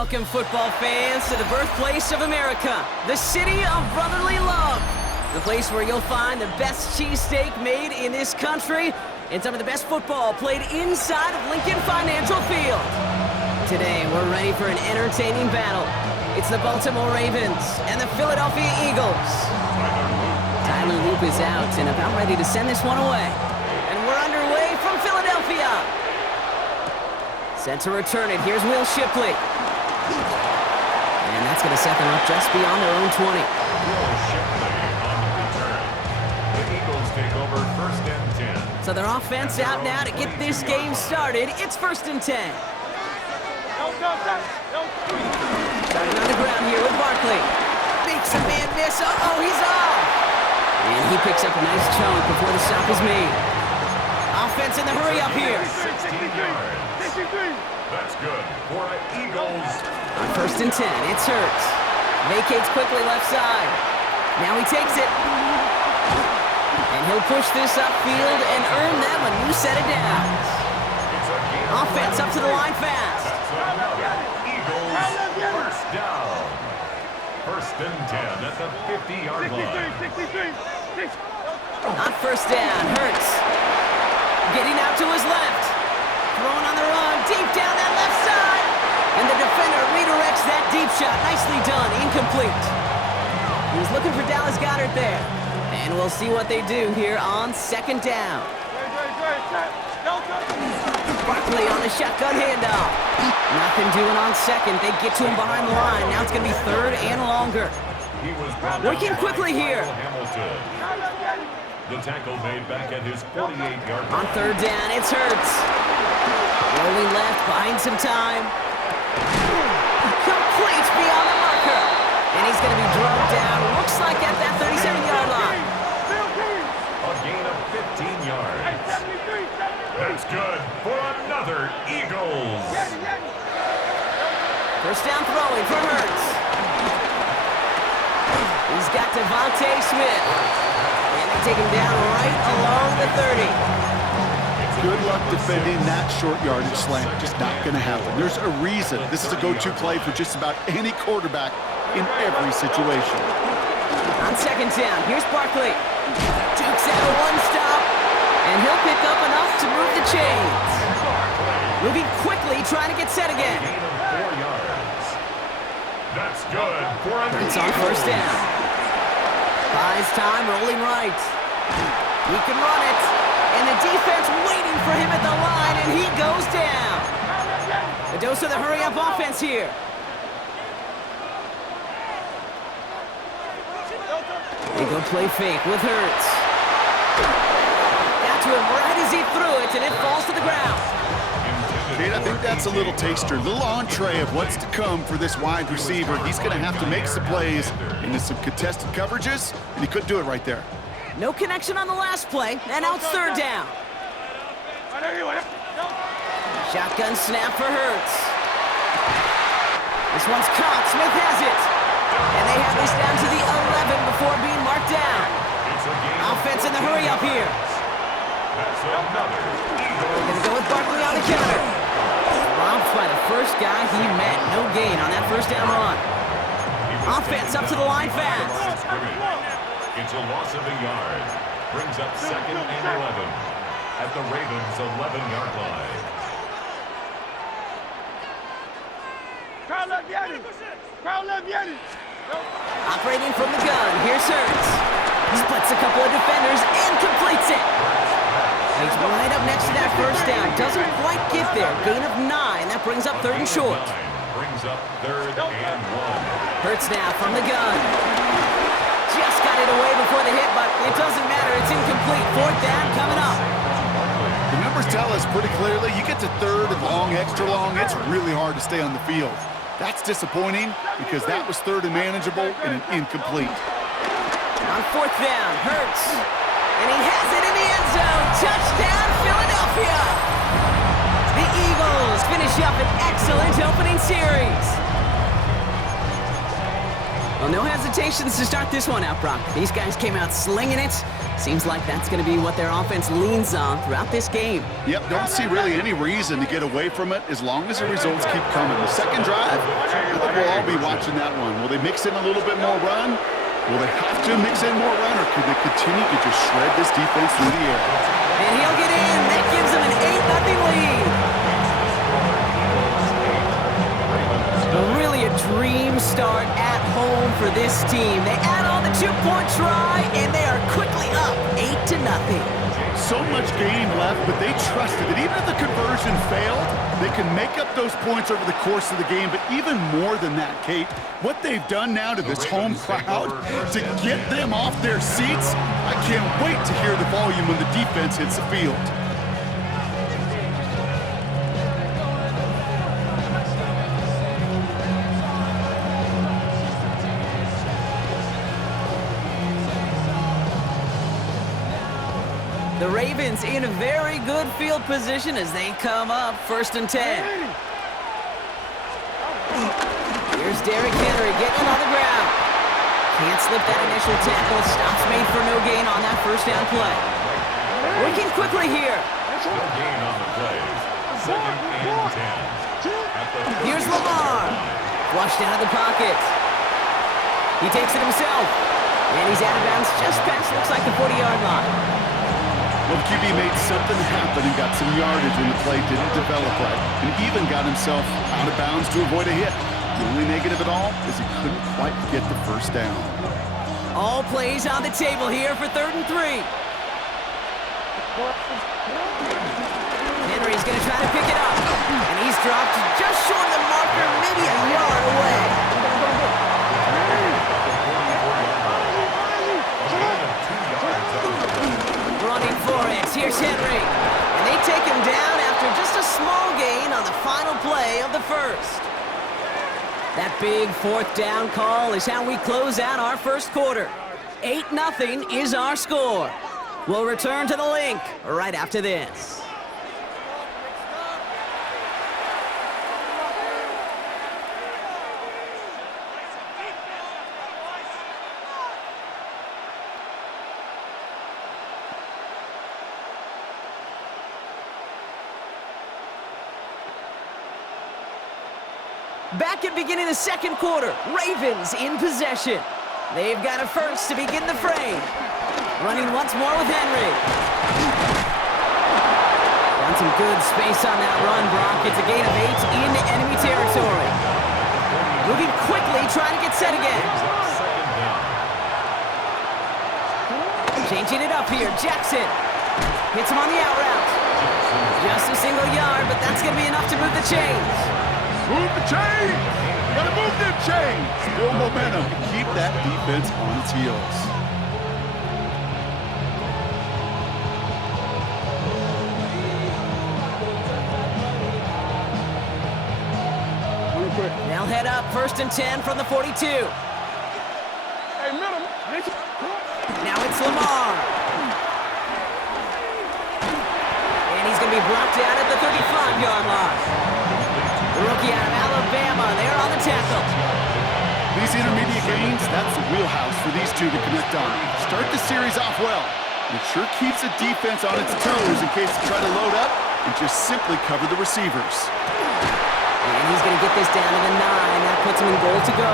Welcome, football fans, to the birthplace of America, the city of brotherly love. The place where you'll find the best cheesesteak made in this country and some of the best football played inside of Lincoln Financial Field. Today, we're ready for an entertaining battle. It's the Baltimore Ravens and the Philadelphia Eagles. Tyler Loop is out and about ready to send this one away. And we're underway from Philadelphia. Set to return it. Here's Will Shipley. And that's going to set them up just beyond their own 20. Will Shipley on the return. The Eagles take over 1st and 10. So their offense out now to get this game started. It's 1st and 10. Starting on the ground here with Barkley. Makes a man miss. Oh, he's off. And he picks up a nice chunk before the stop is made. Offense in the hurry up here. 16 yards. That's good for the Eagles. On 1st and 10, it's Hurts. Vacates quickly left side. Now he takes it. And he'll push this upfield and earn them a new set of downs. Offense up to the line fast. Eagles, 1st down. 1st and 10 at the 50-yard line. On 1st down, Hurts. Getting out to his left. Throwing on the run, deep down that left side. And the defender redirects that deep shot. Nicely done, incomplete. He was looking for Dallas Goedert there. And we'll see what they do here on 2nd down. Barkley on the shotgun handoff. Nothing doing on 2nd. They get to him behind the line. Now it's going to be 3rd and longer. Working quickly here. The tackle made back at his 48-yard line. On 3rd down, it's Hurts. Rolling left, buying some time. Complete beyond the marker. And he's going to be drugged down. Looks like at that 37-yard line. A gain of 15 yards. That's good for another Eagles. 1st down throwing for Hurts. He's got Devontae Smith. And they take him down right along the 30. Good luck defending that short yardage slant. Just not going to happen. There's a reason this is a go-to play for just about any quarterback in every situation. On 2nd down, here's Barkley. Jukes out a one stop, and he'll pick up enough to move the chains. Moving quickly, trying to get set again. Gain of 4 yards. That's good for another It's on 1st down. Buys time, rolling right. He can run it. And the defense waiting for him at the line, and he goes down. A dose of the hurry-up offense here. They go play fake with Hurts. Got to him right as he threw it, and it falls to the ground. Kate, I think that's a little taster, a little entree of what's to come for this wide receiver. He's going to have to make some plays into some contested coverages, and he couldn't do it right there. No connection on the last play, and now it's 3rd down. Shotgun snap for Hurts. This one's caught. Smith has it. And they have this down to the 11 before being marked down. Offense in the hurry up here. They're going to go with Barkley on the counter. Robbed by the first guy he met. No gain on that 1st down run. Offense up to the line fast. It's a loss of a yard. Brings up 2nd and 11 at the Ravens' 11-yard line. Operating from the gun, here's Hurts. Splits a couple of defenders and completes it. He's right up next to that 1st down. Doesn't quite get there. Gain of 9. That brings up 3rd and short. Brings up 3rd and 1. Hurts now from the gun. Just got it away before the hit, but it doesn't matter. It's incomplete. 4th down coming up. The numbers tell us pretty clearly, you get to 3rd and long, extra long, it's really hard to stay on the field. That's disappointing because that was 3rd and manageable and an incomplete. On 4th down, Hurts. And he has it in the end zone. Touchdown, Philadelphia. The Eagles finish up an excellent opening series. Well, no hesitations to start this one out, Brock. These guys came out slinging it. Seems like that's going to be what their offense leans on throughout this game. Yep, don't see really any reason to get away from it as long as the results keep coming. The second drive, we'll all be watching that one. Will they mix in a little bit more run? Will they have to mix in more run, or could they continue to just shred this defense through the air? And he'll get in. That gives them an 8-0 lead. Really a dream start at home for this team. They add on the two-point try, and they are quickly up 8-0. So much game left, but they trusted that even if the conversion failed, they can make up those points over the course of the game. But even more than that, Kate, what they've done now to this home crowd to get them off their seats, I can't wait to hear the volume when the defense hits the field. The Ravens in a very good field position as they come up 1st and 10. Here's Derrick Henry getting on the ground. Can't slip that initial tackle. Stops made for no gain on that first down play. Working quickly here. No gain on the play. 2nd and 10. Here's Lamar. Flushed out of the pocket. He takes it himself. And he's out of bounds just past, looks like the 40-yard line. Well, the QB made something happen and got some yardage when the play didn't develop right, and even got himself out of bounds to avoid a hit. The only negative at all is he couldn't quite get the first down. All plays on the table here for 3rd and 3. Henry's going to try to pick it up, and he's dropped just short of the marker, maybe a yard away. Running for it. Here's Henry. And they take him down after just a small gain on the final play of the first. That big 4th down call is how we close out our first quarter. 8-0 is our score. We'll return to the link right after this. Back at beginning of the second quarter, Ravens in possession. They've got a first to begin the frame. Running once more with Henry. Found some good space on that run, Brock. It's a gain of 8 into enemy territory. Moving quickly, trying to get set again. Changing it up here, Jackson. Hits him on the out route. Just a single yard, but that's going to be enough to move the chains. Move the chains! Gotta move them chains! Build momentum. Keep that defense on its heels. They'll head up 1st and 10 from the 42. Hey, middle. Now it's Lamar. And he's going to be blocked out at the 35-yard line. The rookie out of Alabama, they're on the tackle. These intermediate gains, that's the wheelhouse for these two to connect on. Start the series off well. It sure keeps the defense on its toes in case they try to load up and just simply cover the receivers. And he's going to get this down to the 9. That puts him in goal to go.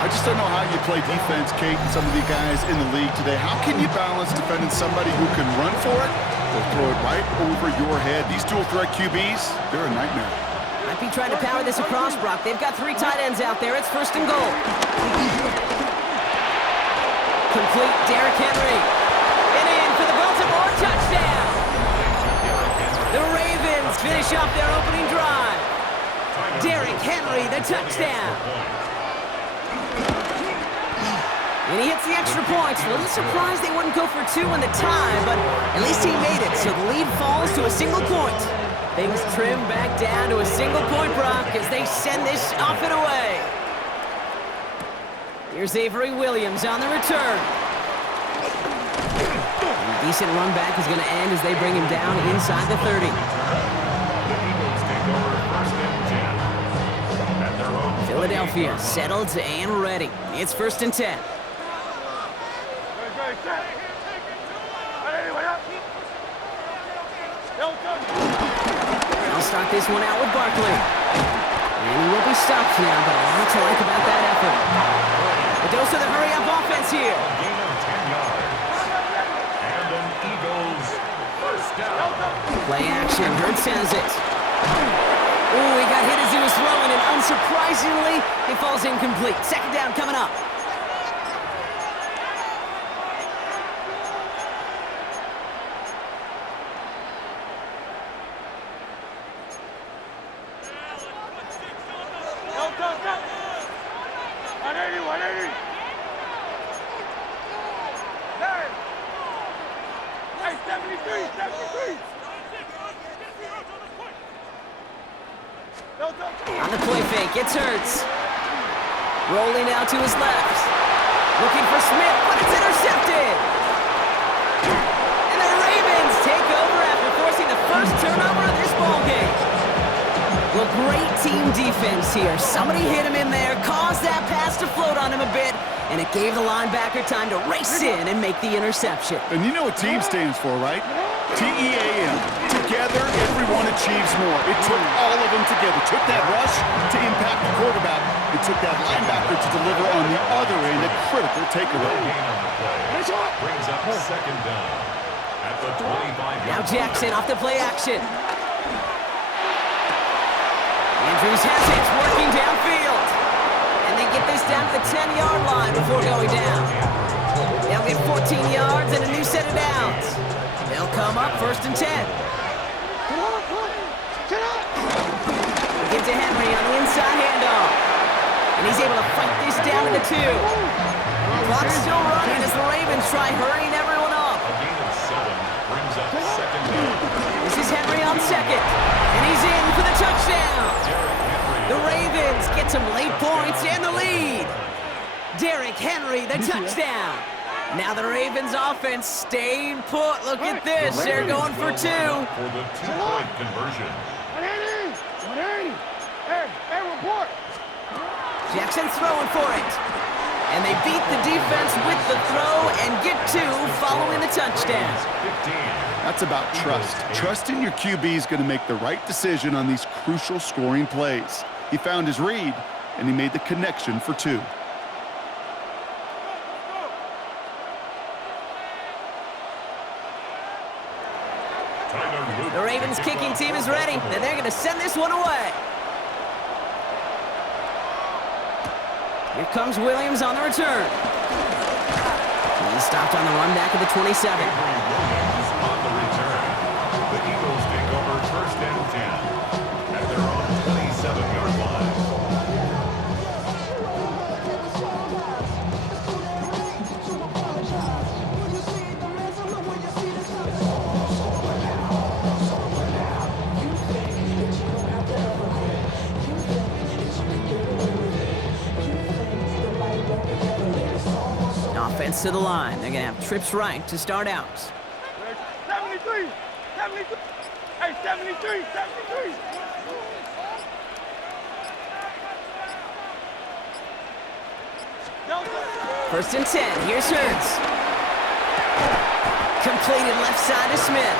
I just don't know how you play defense, Kate, and some of the guys in the league today. How can you balance defending somebody who can run for it or throw it right over your head? These dual threat QBs, they're a nightmare. Might be trying to power this across, Brock. They've got 3 tight ends out there. It's 1st and goal. Complete Derrick Henry. And in for the Baltimore touchdown. The Ravens finish off their opening drive. Derrick Henry, the touchdown. And he hits the extra points. A little surprised they wouldn't go for 2 in the tie, but at least he made it, so the lead falls to a single point. Things trim back down to a single point, Brock, as they send this off and away. Here's Avery Williams on the return. And a decent run back is going to end as they bring him down inside the 30. Philadelphia settled and ready. It's 1st and 10. They'll start this one out with Barkley. And he will be stopped now, but a lot to like about that effort. A dose of the hurry-up offense here. Gain of 10 yards. And an Eagles first down. Play action. Hurts has it. Ooh, he got hit as he was throwing, and unsurprisingly, it falls incomplete. 2nd down coming up. On the play fake, it's Hurts. Rolling out to his left. Looking for Smith, but it's intercepted. And the Ravens take over after forcing the first turnover of this ballgame. Well, great team defense here. Somebody hit him in there, caused that pass to float on him a bit, and it gave the linebacker time to race in and make the interception. And you know what team stands for, right? T-E-A-M. Together, everyone achieves more. It took all of them together. Took that rush to impact the quarterback. It took that linebacker to deliver on the other end, a critical takeaway. Gain on the play. Brings up 2nd down. At the 25-yard Now Jackson off the play action. Andrews has it, working downfield. And they get this down to the 10-yard line before going down. They'll get 14 yards and a new set of downs. They'll come up 1st and 10. Get to Henry on the inside handoff. And he's able to fight this down to the 2. Clock's still running as the Ravens try hurrying everyone up. A gain of 7 brings up 2nd down. This is Henry on 2nd. And he's in for the touchdown. The Ravens get some late points and the lead. Derrick Henry, the touchdown. Now the Ravens offense staying put. Look at this. They're going for 2. For the 2-point conversion. 180. Hey, report. Jackson throwing for it. And they beat the defense with the throw and get 2 following the touchdown. 15. That's about trust. Trusting your QB is going to make the right decision on these crucial scoring plays. He found his read, and he made the connection for 2. The Ravens kicking team is ready, and they're going to send this one away. Here comes Williams on the return. He's stopped on the run back of the 27. On the return, the Eagles take over 1st and 10 at their own 27-yard line. Offense to the line. They're going to have trips right to start out. 73. Hey, 73. 1st and 10. Here's Hurts. Completed left side to Smith.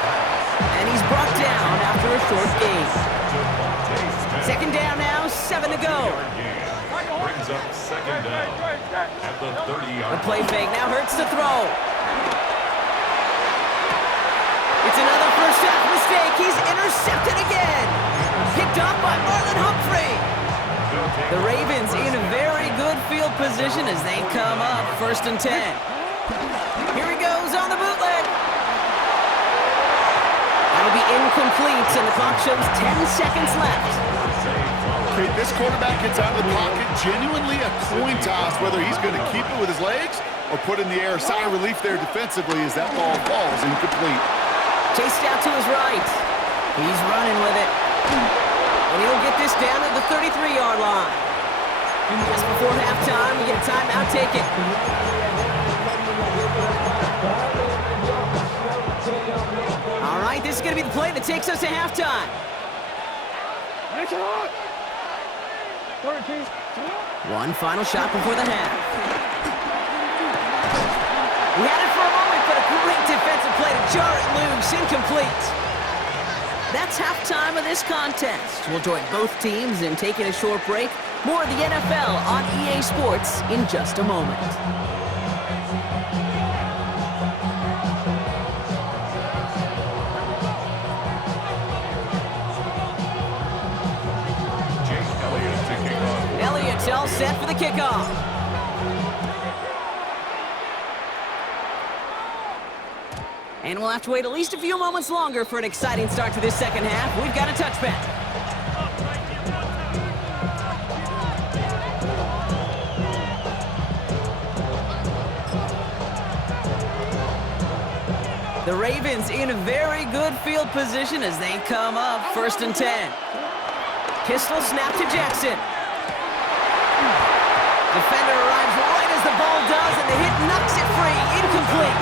And he's brought down after a short gain. 2nd down now, 7 to go. Brings up 2nd down at the 30-yard The play fake now Hurts to throw. It's another first half mistake. He's intercepted again. Picked off by Marlon Humphrey. The Ravens in a very good field position as they come up 1st and 10. Here he goes on the bootleg. That'll be incomplete, and the clock shows 10 seconds left. Okay, this quarterback gets out of the pocket, genuinely a coin toss whether he's going to keep it with his legs or put in the air. Sigh of relief there defensively as that ball falls incomplete. Chased out to his right. He's running with it. And he'll get this down to the 33-yard line. Just before halftime, we get a timeout taken. All right, this is going to be the play that takes us to halftime. 13. One final shot before the half. He had it for a moment, but a great defensive play to jar it loose. Incomplete. That's halftime of this contest. We'll join both teams in taking a short break. More of the NFL on EA Sports in just a moment. Elliott's all set for the kickoff. And we'll have to wait at least a few moments longer for an exciting start to this second half. We've got a touchback. The Ravens in a very good field position as they come up 1st and 10. Pistol snap to Jackson. Defender arrives right as the ball does, and the hit knocks it free. Incomplete.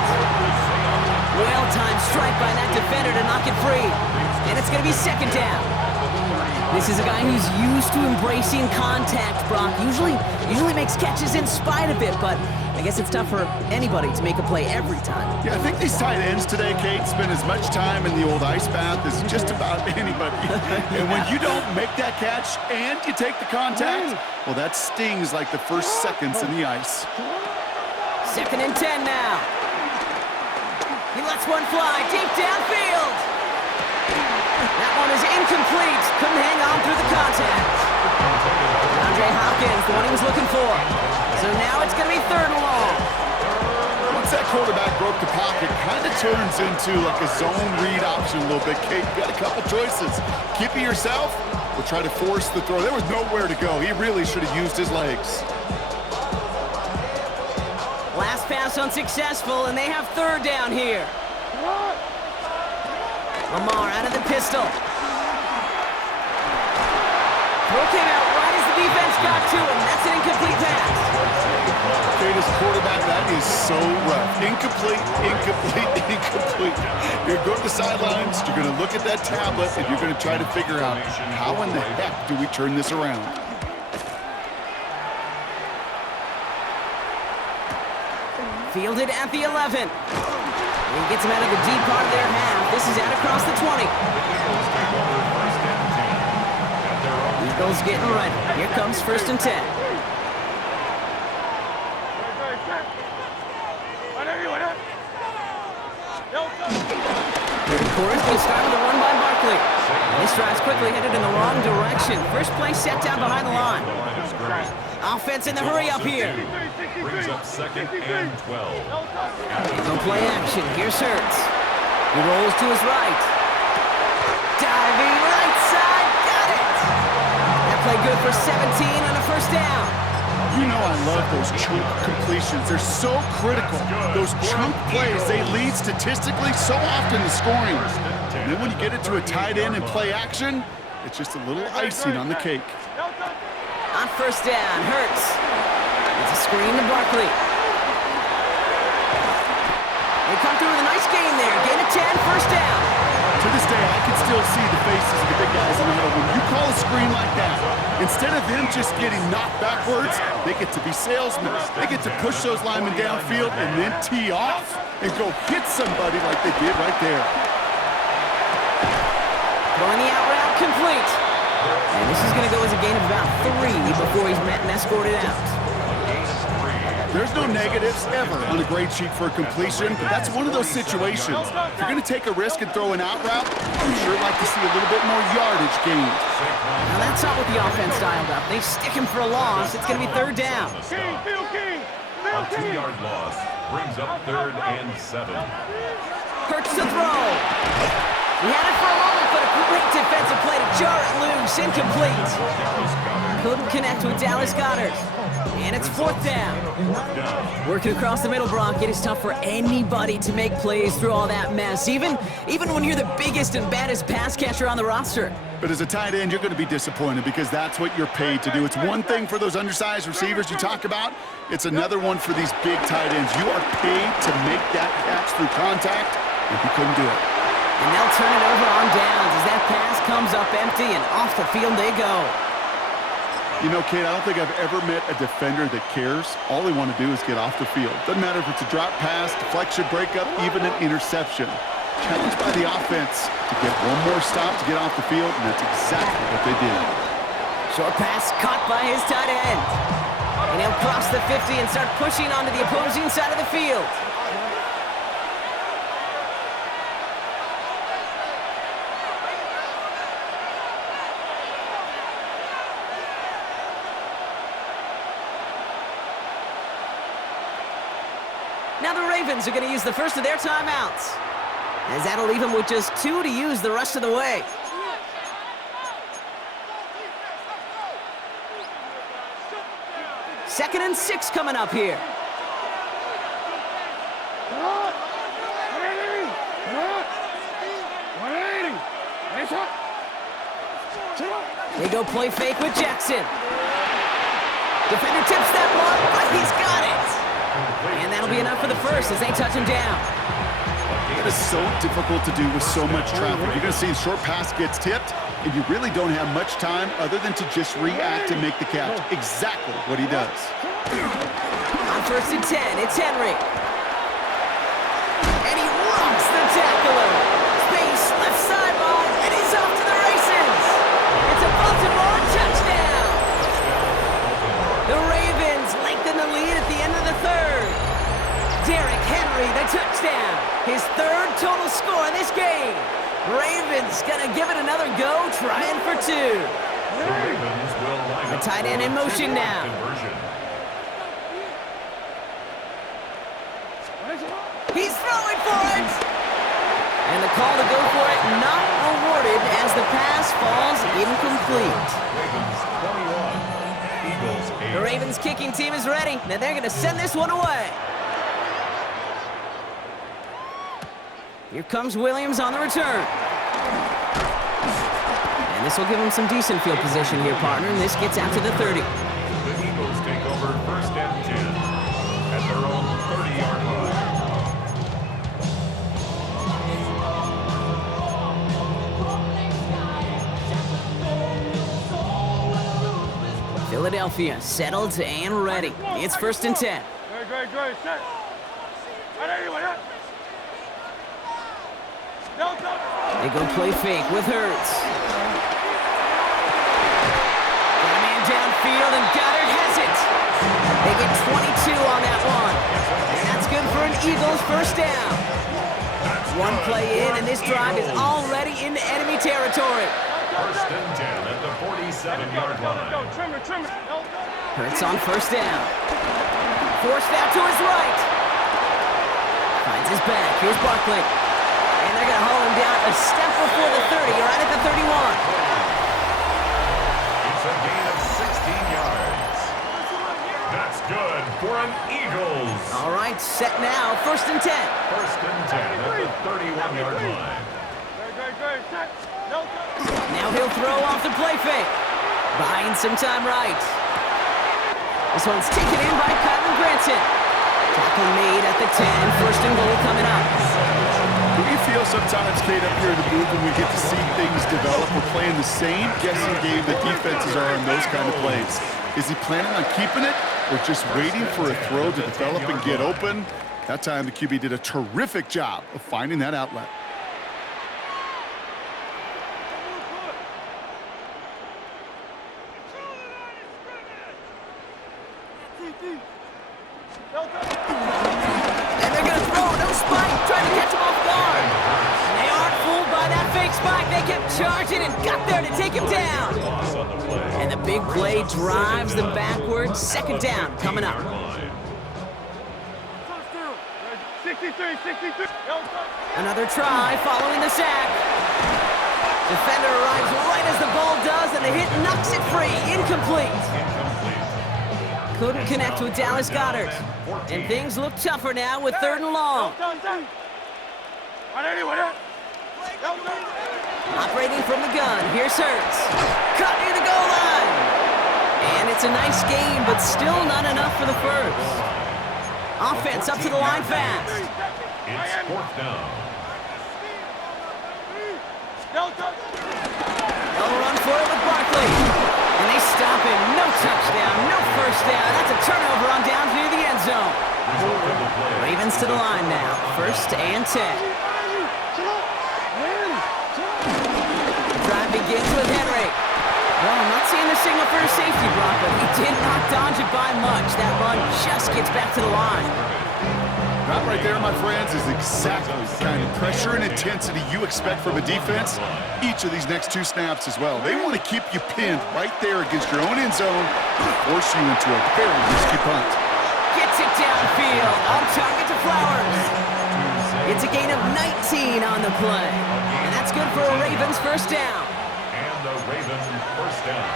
Well-timed strike by that defender to knock it free. And it's going to be 2nd down. This is a guy who's used to embracing contact, Brock. Usually makes catches in spite of it, but I guess it's tough for anybody to make a play every time. Yeah, I think these tight ends today, Kate, spend as much time in the old ice bath as just about anybody. And when you don't make that catch and you take the contact, well, that stings like the first seconds in the ice. 2nd and 10 now. He lets one fly deep downfield. That one is incomplete. Couldn't hang on through the contact. Andre Hopkins, the one he was looking for. So now it's going to be 3rd and long. Once that quarterback broke the pocket, kind of turns into like a zone read option a little bit. Kate, you got a couple choices. Keep it yourself or try to force the throw. There was nowhere to go. He really should have used his legs. Last pass unsuccessful, and they have 3rd down here. Lamar out of the pistol. Throw came out right as the defense got to him. That's an incomplete pass. Kate, as quarterback, that is so rough. Incomplete, incomplete, incomplete. You're going to the sidelines, you're going to look at that tablet, and you're going to try to figure out how in the heck do we turn this around. Fielded at the 11. He gets him out of the deep part of their half. This is out across the 20. Eagles getting ready. Here comes 1st and 10. Third quarter's going to start with a run by Barkley. This drive's quickly headed in the wrong direction. First play set down behind the line. Offense in the hurry up here. Brings up 2nd and 12. No play action. Here's Hurts. He rolls to his right. Diving right side. Got it. That play good for 17 on a 1st down. You know I love those chunk completions. They're so critical. Those chunk plays, they lead statistically so often to scoring. And then when you get it to a tight end and play action, it's just a little icing on the cake. On 1st down, Hurts. It's a screen to Barkley. They come through with a nice gain there. Gain of 10, 1st down. To this day, I can still see the faces of the big guys in the middle. When you call a screen like that, instead of them just getting knocked backwards, they get to be salesmen. They get to push those linemen downfield and then tee off and go hit somebody like they did right there. Throwing the out route complete. And this is going to go as a gain of about 3 before he's met and escorted out. There's no negatives ever on a grade sheet for a completion, but that's one of those situations. If you're going to take a risk and throw an out route, you'd sure like to see a little bit more yardage gained. Now that's not what the offense dialed up. They stick him for a loss. It's going to be 3rd down. A 2-yard loss brings up 3rd and 7. Hurts to throw. He had it for a moment, but a great defensive play to jar it loose. Incomplete. Couldn't connect with Dallas Goedert. And it's 4th down. Working across the middle, Brock, it is tough for anybody to make plays through all that mess, even when you're the biggest and baddest pass catcher on the roster. But as a tight end, you're going to be disappointed because that's what you're paid to do. It's one thing for those undersized receivers you talk about. It's another one for these big tight ends. You are paid to make that catch through contact, and you couldn't do it. And they'll turn it over on downs as that pass comes up empty, and off the field they go. You know, Kate, I don't think I've ever met a defender that cares. All they want to do is get off the field. Doesn't matter if it's a drop pass, deflection, breakup, even an interception. Challenged by the offense to get one more stop to get off the field, and that's exactly what they did. Short pass caught by his tight end. And he'll cross the 50 and start pushing onto the opposing side of the field. Now the Ravens are going to use the first of their timeouts, as that'll leave them with just 2 to use the rest of the way. Second and 6 coming up here. They go play fake with Jackson. Defender tips that one, but he's got it. And that'll be enough for the first as they touch him down. That is so difficult to do with so much traffic. You're going to see a short pass gets tipped, and you really don't have much time other than to just react and make the catch. Exactly what he does. On first and 10, it's Henry. And he rocks the tackler. Space, left sideline, and he's off to the races. It's a Baltimore touchdown. The Ravens lengthen the lead at the end of the third. Derrick Henry, the touchdown. His third total score in this game. Ravens gonna give it another go, trying for 2. The Ravens will line The up tight end in for a motion two-point now. conversion. He's throwing for it. And the call to go for it not awarded as the pass falls incomplete. Ravens 21, Eagles 8. The Ravens kicking team is ready. Now they're gonna send this one away. Here comes Williams on the return. And this will give him some decent field position here, partner, and this gets out to the 30. The Eagles take over first and 10 at their own 30-yard line. Philadelphia settled and ready. It's first and 10. Great. Set. They go play fake with Hurts. Got a man downfield, and Goddard has it. They get 22 on that one. And that's good for an Eagles first down. One play in, and this drive is already into enemy territory. First and 10 at the 47-yard line. Trim it. Hurts on first down. Forced out to his right. Finds his back. Here's Barkley. And they're going to haul him down a step before the 30, or right at the 31. It's a gain of 16 yards. That's good for an Eagles. All right, set now. First and 10. First and 10 at the 31-yard line. Great. Set. Now he'll throw off the play fake. Buying some time right. This one's taken in by Kylan Granson. Tackle made at the 10. First and goal coming up. We feel sometimes, Kate, up here in the booth when we get to see things develop. We're playing the same guessing game that defenses are in those kind of plays. Is he planning on keeping it or just waiting for a throw to develop and get open? That time the QB did a terrific job of finding that outlet. And they're going to throw. No spike. Trying to catch him off guard. They aren't fooled by that fake spike. They kept charging and got there to take him down. And the big play drives them backwards. Second down coming up. 63. Another try following the sack. Defender arrives right as the ball does, and the hit knocks it free. Incomplete. Couldn't connect with Dallas Goedert. And things look tougher now with third and long. Operating from the gun, here's Hurts. Cut near the goal line. And it's a nice game, but still not enough for the first. Offense up to the line fast. It's fourth down. They'll run for it with Barkley. And they stop him. No touchdown, no first down. That's a turnover on downs near the end zone. Ravens to the line now. 1st and 10. Drive begins with Henry. Well, I'm not seeing the signal for a safety block, but he did not dodge it by much. That run just gets back to the line. That right there, my friends, is exactly the kind of pressure and intensity you expect from a defense each of these next 2 snaps as well. They want to keep you pinned right there against your own end zone and force you into a very risky punt. Gets it downfield. On target to Flowers. It's a gain of 19 on the play. And that's good for a Ravens first down. And the Ravens first down.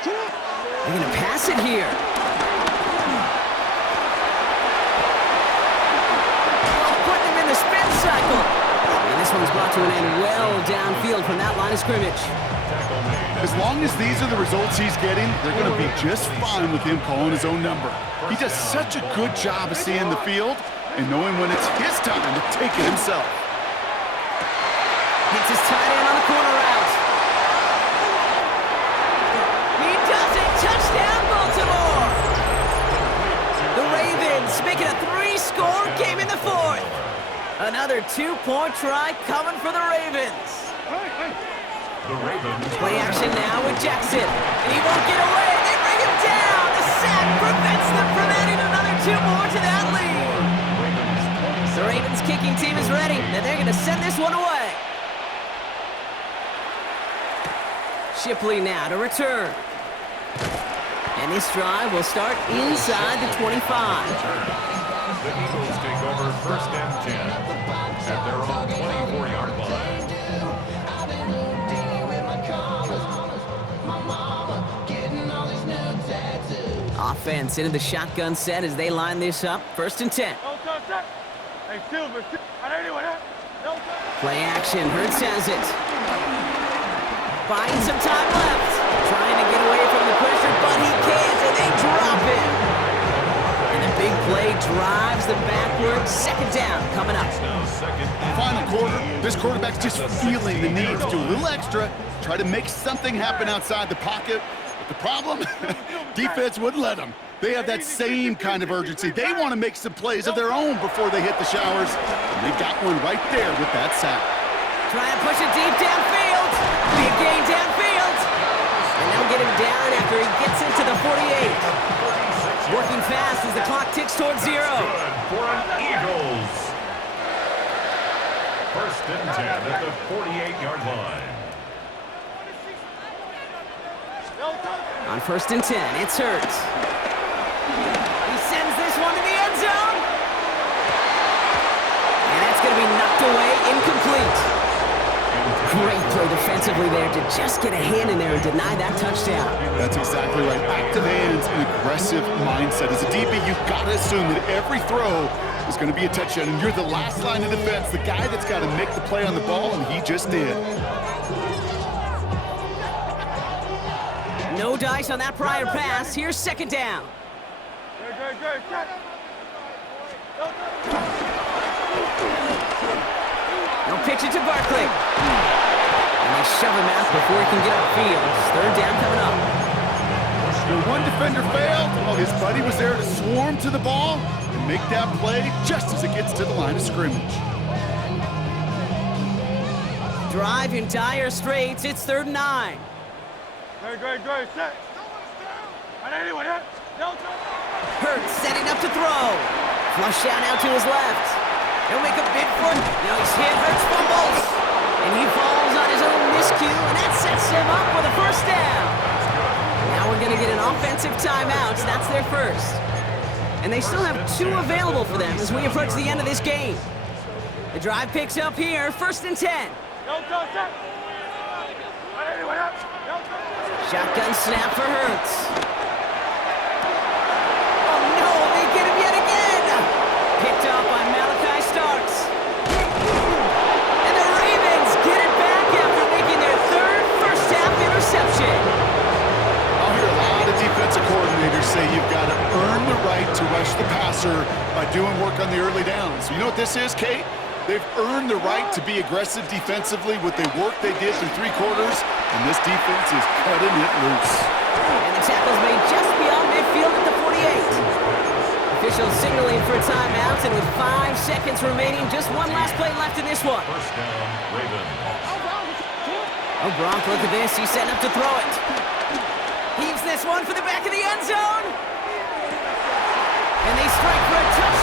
They're going to pass it here. Oh, putting him in the spin cycle. And this one's brought to an end well downfield from that line of scrimmage. As long as these are the results he's getting, they're going to be just fine with him calling his own number. He does such a good job of seeing the field and knowing when it's his time to take it himself. Hits his tight end on the corner route. He does it. Touchdown, Baltimore. The Ravens make it a 3-score game in the 4th. Another 2-point try coming for the Ravens. The Ravens Play action now with Jackson. And he won't get away. They bring him down. The sack prevents them from adding another 2 more to that lead. The Ravens kicking team is ready, and they're going to send this one away. Shipley now to return. And this drive will start inside the 25. The Eagles take over 1st and 10 at their own 24-yard line. Offense into the shotgun set as they line this up. 1st and 10. Play action. Hurts has it. Finds some time left. Trying to get away from the pressure, but he can't, and they drop him. And the big play drives them backwards. 2nd down coming up. Final quarter, this quarterback's just feeling the need to do a little extra, try to make something happen outside the pocket. But the problem, defense wouldn't let them. They have that same kind of urgency. They want to make some plays of their own before they hit the showers. And they got one right there with that sack. Trying to push it deep downfield. Big gain downfield. And they'll get him down after he gets into the 48. Working fast as the clock ticks towards 0. Good for an Eagles. 1st and 10 at the 48-yard line. On 1st and 10, it's Hurts. He sends this one to the end zone. And that's going to be knocked away, incomplete. Great play defensively there to just get a hand in there and deny that touchdown. That's exactly right. Active hands and aggressive mindset. As a DB, you've got to assume that every throw is going to be a touchdown, and you're the last line of defense, the guy that's got to make the play on the ball, and he just did. No dice on that prior pass. Here's 2nd down. No pitch it to Barkley. And they shove him out before he can get upfield. 3rd down coming up. The one defender failed. Well, his buddy was there to swarm to the ball and make that play just as it gets to the line of scrimmage. Drive in dire straits. It's 3rd and 9. Hurts setting up to throw. Flush down out to his left. He'll make a big foot. Now he's hit. Hurts fumbles. And he falls on his own miscue, and that sets him up with a 1st down. Now we're going to get an offensive timeout. That's their first. And they still have 2 available for them as we approach the end of this game. The drive picks up here. 1st and 10. Shotgun snap for Hurts. Oh no, they get him yet again! Picked off by Malachi Starks. And the Ravens get it back after making their 3rd first-half interception. I'll hear a lot of defensive coordinators say you've got to earn the right to rush the passer by doing work on the early downs. You know what this is, Kate? They've earned the right to be aggressive defensively with the work they did through 3 quarters, and this defense is cutting it loose. And the tackle's made just beyond midfield at the 48. Officials signaling for a timeout, and with 5 seconds remaining, just one last play left in this one. First down, Ravens. Oh, Gronk, look at this. He's setting up to throw it. Heaves this one for the back of the end zone. And they strike for a touchdown.